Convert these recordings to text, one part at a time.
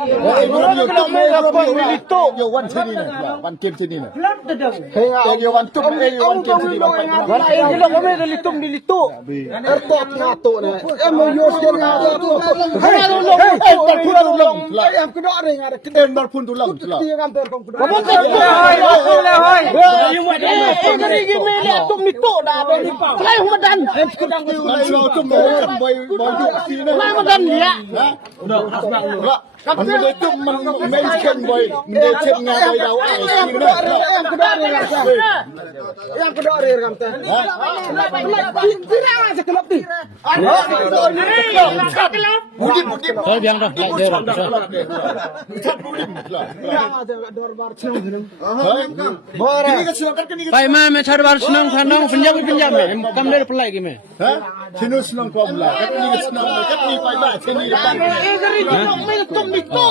Yo wan sini nih, wan game sini nih. Yo wan tuh, wan game sini. Wan ini lo kami dilitum dilitu. Ertot ngato nih. Emo yo sini ngato. Hai lo, pun tulang. Ayam kedua ring ada kedua pun tulang. Tiga kantor kong kedua. Kamu hai. Ini gini lihat tum itu dah ada di pau. Kelai humadan. Boy sini. Kelai humadan ya. Udah, asbak lu. Kamu itu mention boy, mention ngabai daw. Yang kedua rir kamu teh. Tidak aja kelop nih. Mudip. Saya biang dah, dia orang. Pai ma me char bar senang senang pinjam kam dari pelai gime. Sino senang kau belah. Kat ni senang, kat ni pai dah sini. Itu.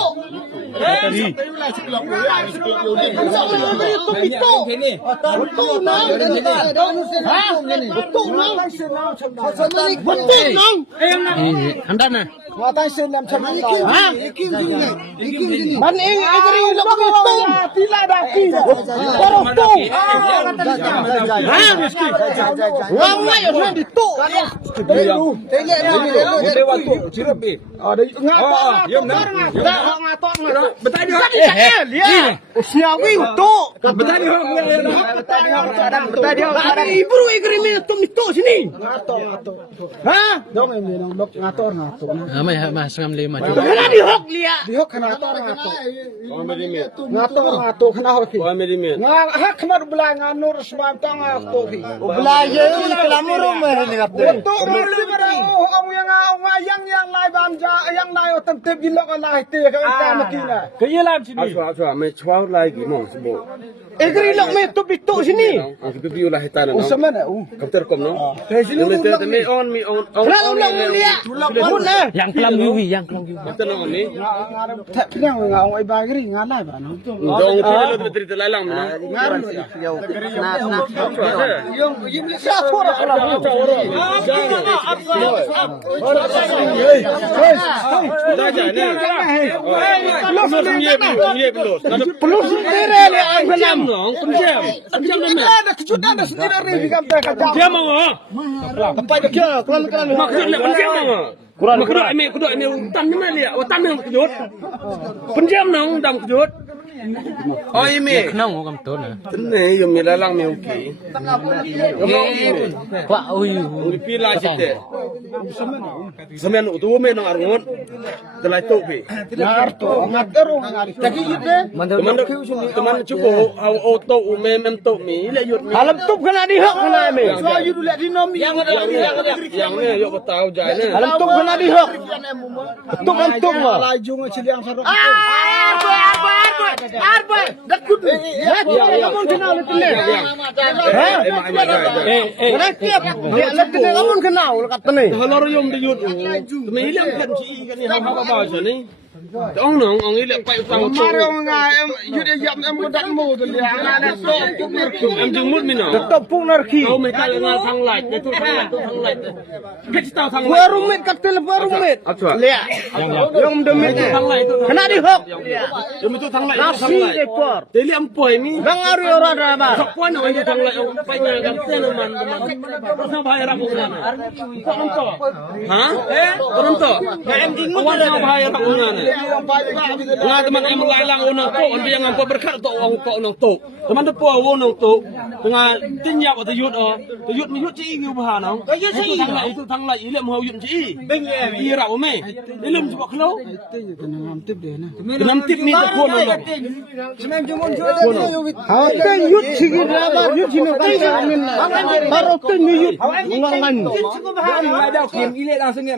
Anda na. Mas ngam lima juga. Dihok kena ngator kena hoki. Hak kena belangan nur sebab tang hoki. Belanja ini kelamur rumah ni kata. Untuk yang lain bamja yang lain tetap gila kan lain tu kan makina. Kaya lam sini. Asal me chwang lai gi mong sebo. Egri lok me tu bitu sini. Ang pipi ulah hitan no. Usama na. Kapter kom no. Sini Me on. Yang kelam yuwi. Kapter no ni. Tak pinang ngau ai bagri ngalai ba no. Dong pila lo betri telang no. Yung sa thora kala. Pelus sendiri le ang belam dong, penjam. Ada kejutan ada sendiri di kampung kajam. Dia mau. Tempat dia kelan. Maksudnya penjam mo. Kurang kudu ame utan ni mah dia, utan yang kejut. Penjam nong dam kejut. Oh ime. Kenang kam tu na. Tene yo me lalang me uki. Pak ui. Pila site. Semen utu me nang arngot. Telai tok pi. Ngator ngari. Taki yute. Teman cukup auto mem tok mi le yut mi. Alam tup kena dihok kena me. So ayu dulu di nomi. Yang ni yo betau jai ni. Alam tup kena dihok. Tup antum mah. Laju ngecili ang sarok. Arba. Dakut. Kamu kenal itu ni. Dia lepas kamu kenal kata ni. Halor yom di yut. Temi hilang kan si kan ni haba bawa ni. Ông nong ông ấy lại quay sang Mà rồi ngài em yut yam em có đặt mù rồi liền. em chừng mút mi nọ. Tetap pun narki. Ông mấy cái ngal thang lại, để tôi thang lại. Cái tao thang lại. Warumit katil warumit. Lihat. Yang demit Thang lại tôi. kena dihok. Demi tôi thang lại. Nasi dekor. Jadi empoi mi. Bangari orang ramah. Kapan orang itu thang lại ông phải nhà gần tên man. Sao bayar aku sana? Kau nonton? Hah? Kau nonton? Em jingut. Kau bayar aku sana. Nga teman em lalang unang to on yang ampo berkat to on to unang to teman de po unang to nga tinya wa yut mi yut chi ngiu ba nong itu thang lai ile mo yut chi i ra o me ilum ju khlo nam tip ni ko no Ada yut sigi raba yut sini kan amin. Baru tu yut ngangan. Ada kim ile langsung